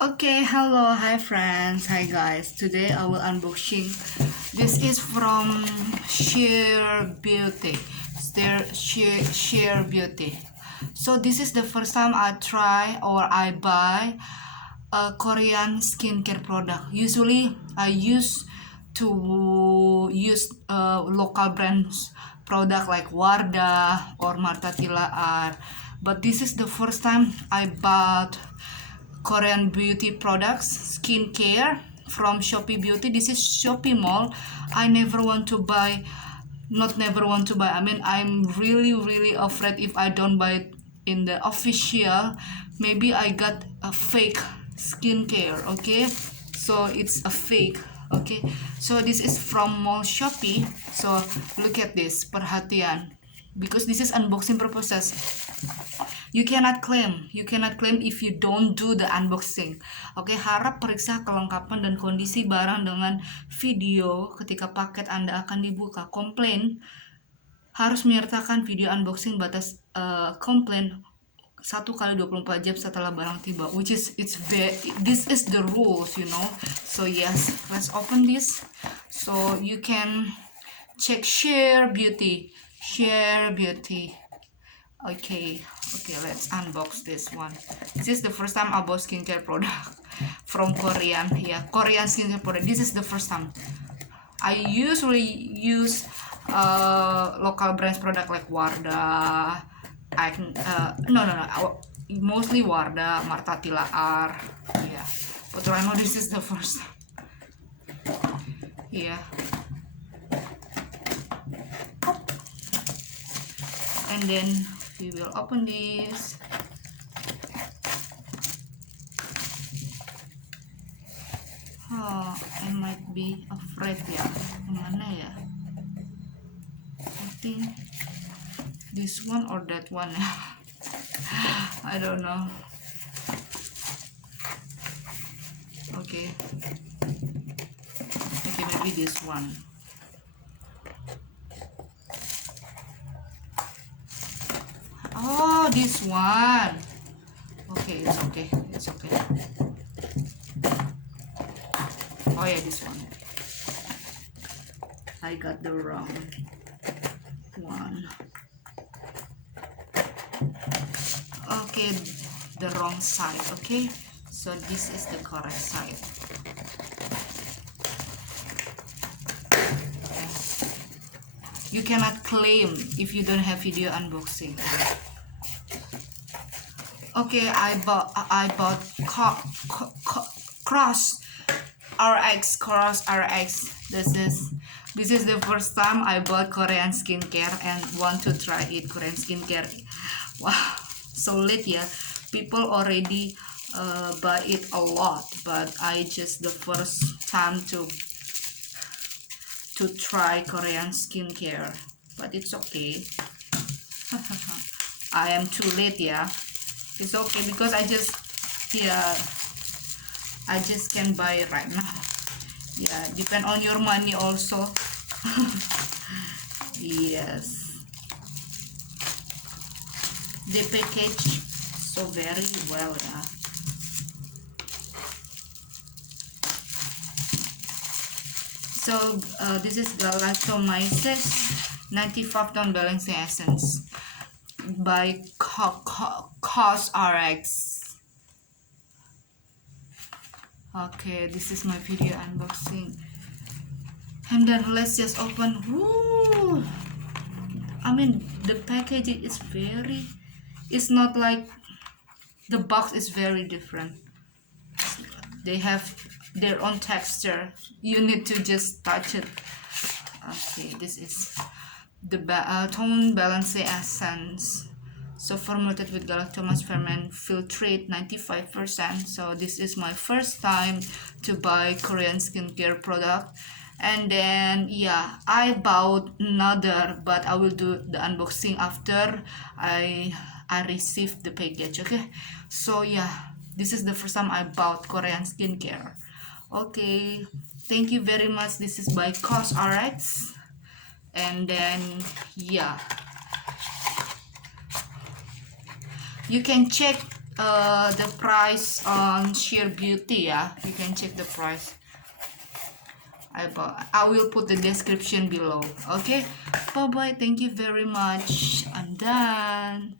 Okay, hello, hi friends, hi guys. Today I will unboxing. This is from Sherbeautee. Sherbeautee. So this is the first time I try or I buy a Korean skincare product. Usually I used to use local brands product like Wardah or Marta Tilaar, but this is the first time I bought Korean beauty products, skincare from Shopee Beauty. This is Shopee Mall. I never want to buy, not never want to buy. I mean, I'm really afraid if I don't buy it in the official. Maybe I got a fake skincare. Okay, so it's a fake. Okay, so this is from Mall Shopee. So look at this, perhatian, because this is unboxing purposes. You cannot claim if you don't do the unboxing. Oke, harap periksa kelengkapan dan kondisi barang dengan video ketika paket Anda akan dibuka. Komplain harus menyertakan video unboxing batas komplain 1 kali 24 jam setelah barang tiba, which is this is the rules, you know. So yes, let's open this so you can check Sherbeautee. Okay, let's unbox this one. This is the first time I bought skincare product from Korean. Yeah, Korean skincare product. This is the first time. I usually use local brands product like Wardah. No. Mostly Wardah, Marta Tilaar. Yeah, but right now this is the first time. Yeah. And then we will open this. Oh, I might be afraid ya. Mana ya? I think this one or that one. I don't know. Okay. Okay, maybe this one. Oh, this one. Okay, it's okay. It's okay. Oh yeah, this one. I got the wrong one. Okay, the wrong side. Okay, so this is the correct side. Okay. You cannot claim if you don't have video unboxing. Okay, I bought Cosrx. This is the first time I bought Korean skincare and want to try it. Korean skincare. Wow, so late, yeah. People already buy it a lot, but I just the first time to try Korean skincare. But it's okay. I am too late, yeah. It's okay because I just can buy it right now. Yeah, depend on your money also. Yes, the package so very well, yeah. So this is Galactomyces 95 tone balancing essence by Cosrx. Okay, this is my video unboxing, and then let's just open. Woo! I mean, the packaging is it's not like the box is very different. They have their own texture. You need to just touch it. Okay, this is the tone balancing essence. So formulated with galactomyces ferment, filtrate 95%. So this is my first time to buy Korean skincare product. And then yeah, I bought another, but I will do the unboxing after I received the package. Okay, so yeah, this is the first time I bought Korean skincare. Okay, thank you very much. This is by Cosrx. And then yeah, you can check the price on sherbeautee. Yeah, you can check the price. I will put the description below. Okay, bye bye, thank you very much, I'm done.